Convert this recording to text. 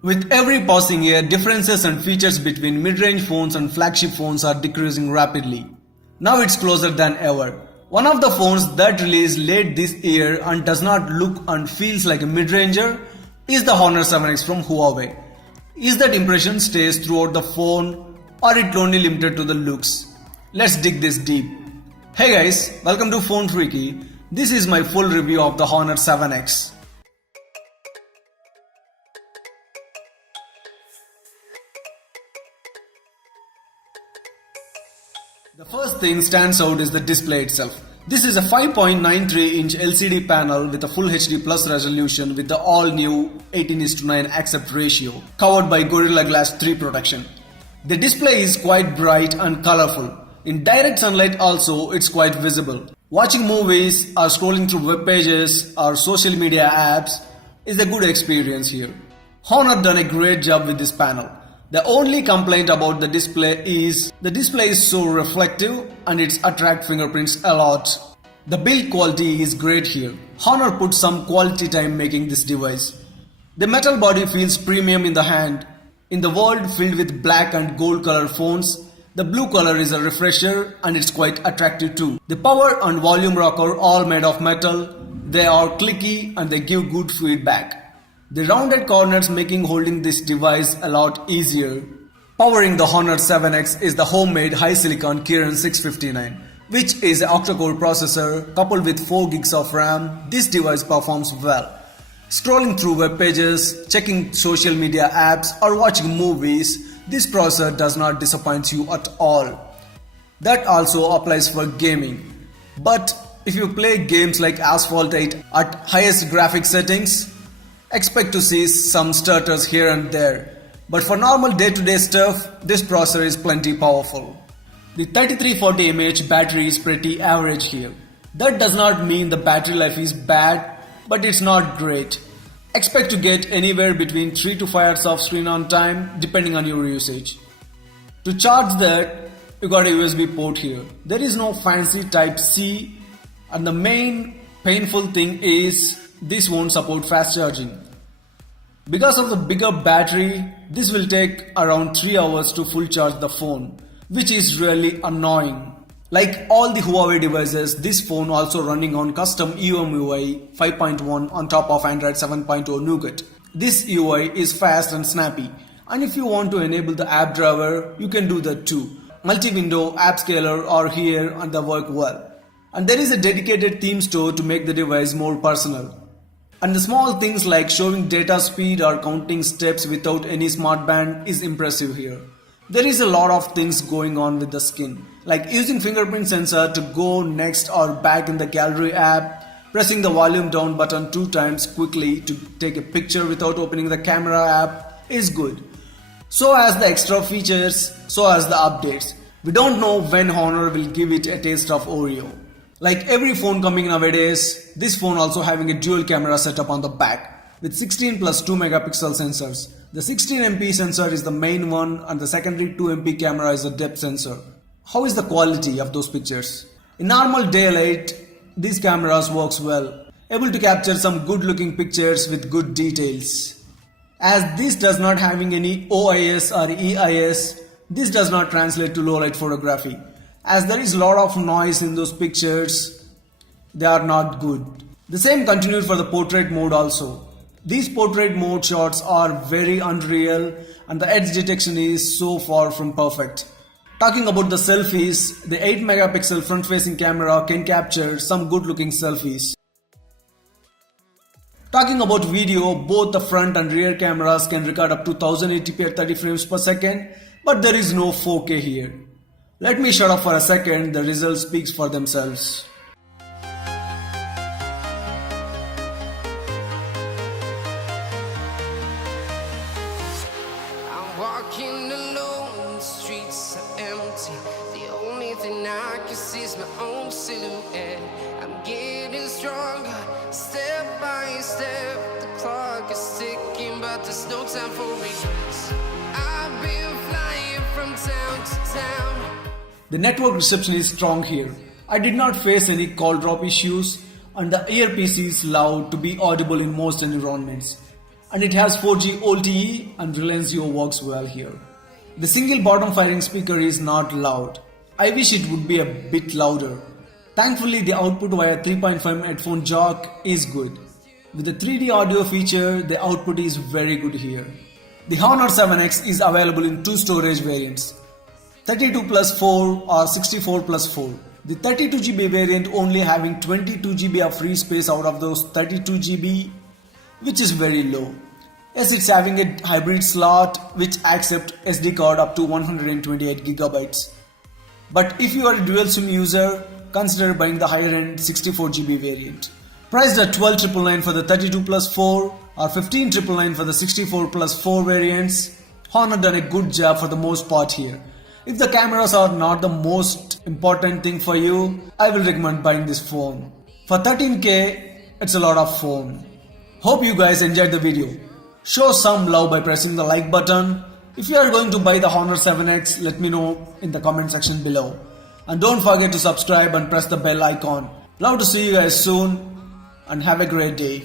With every passing year, differences and features between mid-range phones and flagship phones are decreasing rapidly. Now it's closer than ever. One of the phones that released late this year and does not look and feels like a mid-ranger is the Honor 7X from Huawei. Is that impression stays throughout the phone or it only limited to the looks? Let's dig this deep. Hey guys, welcome to Phone Freaky. This is my full review of the Honor 7X. The first thing stands out is the display itself. This is a 5.93-inch LCD panel with a Full HD Plus resolution with the all-new 18:9 aspect ratio, covered by Gorilla Glass 3 protection. The display is quite bright and colorful. In direct sunlight also, it's quite visible. Watching movies or scrolling through web pages or social media apps is a good experience here. Honor done a great job with this panel. The only complaint about the display is so reflective and it attracts fingerprints a lot. The build quality is great here. Honor put some quality time making this device. The metal body feels premium in the hand. In the world filled with black and gold color phones, the blue color is a refresher and it's quite attractive too. The power and volume rocker all made of metal. They are clicky and they give good feedback. The rounded corners making holding this device a lot easier. Powering the Honor 7X is the homemade high silicon Kirin 659, which is an octa-core processor coupled with 4 gigs of RAM. This device performs well. Scrolling through web pages, checking social media apps or watching movies, this processor does not disappoint you at all. That also applies for gaming. But if you play games like Asphalt 8 at highest graphics settings, expect to see some stutters here and there. But for normal day-to-day stuff, this processor is plenty powerful. The 3340 mAh battery is pretty average here. That does not mean the battery life is bad, but it's not great. Expect to get anywhere between 3 to 5 hours of screen on time depending on your usage. To charge that, you got a USB port here. There is no fancy Type C, and the main painful thing is this won't support fast charging. Because of the bigger battery, this will take around 3 hours to full charge the phone, which is really annoying. Like all the Huawei devices, this phone also running on custom EMUI 5.1 on top of Android 7.0 Nougat. This UI is fast and snappy, and if you want to enable the app driver, you can do that too. Multi-window, app scaler are here and they work well. And there is a dedicated theme store to make the device more personal. And the small things like showing data speed or counting steps without any smart band is impressive here. There is a lot of things going on with the skin, like using fingerprint sensor to go next or back in the gallery app, pressing the volume down button 2 times quickly to take a picture without opening the camera app is good. So as the extra features, so as the updates. We don't know when Honor will give it a taste of Oreo. Like every phone coming nowadays, this phone also having a dual camera setup on the back with 16 plus 2 megapixel sensors. The 16MP sensor is the main one and the secondary 2MP camera is a depth sensor. How is the quality of those pictures? In normal daylight, these cameras works well, able to capture some good looking pictures with good details. As this does not having any OIS or EIS, this does not translate to low light photography. As there is a lot of noise in those pictures, they are not good. The same continued for the portrait mode also. These portrait mode shots are very unreal and the edge detection is so far from perfect. Talking about the selfies, the 8 megapixel front facing camera can capture some good looking selfies. Talking about video, both the front and rear cameras can record up to 1080p at 30 frames per second, but there is no 4K here. Let me shut up for a second, the result speaks for themselves. I'm walking alone, the streets are empty. The only thing I can see is my own silhouette. I'm getting stronger, step by step. The clock is ticking, but there's no time for regrets. I've been flying from town to town. The network reception is strong here. I did not face any call drop issues and the earpiece is loud to be audible in most environments. and it has 4G LTE and Reliance Jio works well here. The single bottom firing speaker is not loud. I wish it would be a bit louder. Thankfully, the output via 3.5 headphone jack is good. With the 3D audio feature, the output is very good here. The Honor 7X is available in two storage variants, 32 plus 4 or 64 plus 4. The 32GB variant only having 22GB of free space out of those 32GB, which is very low. Yes, it's having a hybrid slot which accepts SD card up to 128GB. But if you are a dual SIM user, consider buying the higher end 64GB variant. Priced at 12,999 for the 32 plus 4 or 15,999 for the 64 plus 4 variants, Honor done a good job for the most part here. If the cameras are not the most important thing for you, I will recommend buying this phone. For 13K, it's a lot of phone. Hope you guys enjoyed the video. Show some love by pressing the like button. If you are going to buy the Honor 7X, let me know in the comment section below. And don't forget to subscribe and press the bell icon. Love to see you guys soon and have a great day.